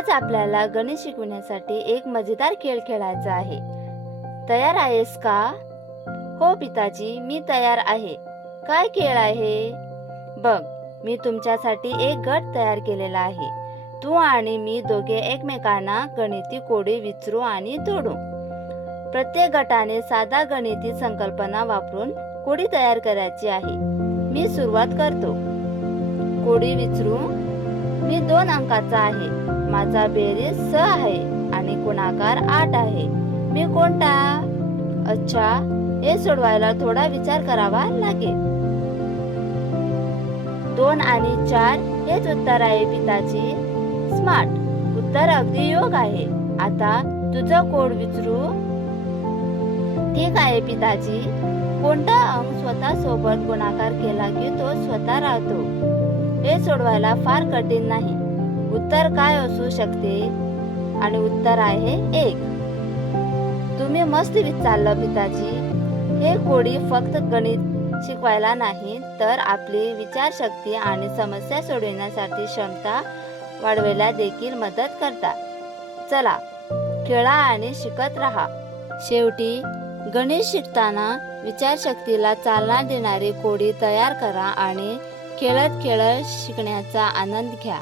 आज आपल्याला गणित शिकवण्यासाठी एक मजेदार खेळ खेळायचा आहे. तयार आहेस का? हो पिताजी मी तयार आहे. काय खेळ आहे? बघ मी तुमच्यासाठी एक गट तयार केलेला आहे. तू आणि मी दोघे एकमेकांना गणिती कोडी विचारू आणि तोडू. प्रत्येक गटाने साधा गणिती संकल्पना वापरून कोडी तयार करायची आहे. मी सुरुवात करतो. कोडी विचारू. मी दोन अंकाचा आहे. माझा बेरीज स आहे आणि गुणाकार आठ आहे. मी कोणता? अच्छा हे सोडवायला थोडा विचार करावा लागेल. दोन आणि चार हेच उत्तर आहे पिताजी. स्मार्ट उत्तर अगदी योग आहे. आता तुझं कोड विचारू. ठीक आहे पिताजी. कोणता अंक स्वतः सोबत गुणाकार केला की तो स्वतः राहतो? हे सोडवायला फार कठीण नाही. उत्तर काय असू शकते? आणि उत्तर आहे एक. तुम्ही मस्त विचारलं पिताजी. हे कोडी फक्त गणित शिकवायला नाही तर आपली विचारशक्ती आणि समस्या सोडविण्यासाठी क्षमता वाढवायला देखील मदत करतात. चला खेळा आणि शिकत राहा. शेवटी गणित शिकताना विचारशक्तीला चालना देणारी कोडी तयार करा आणि खेळत खेळत शिकण्याचा आनंद घ्या.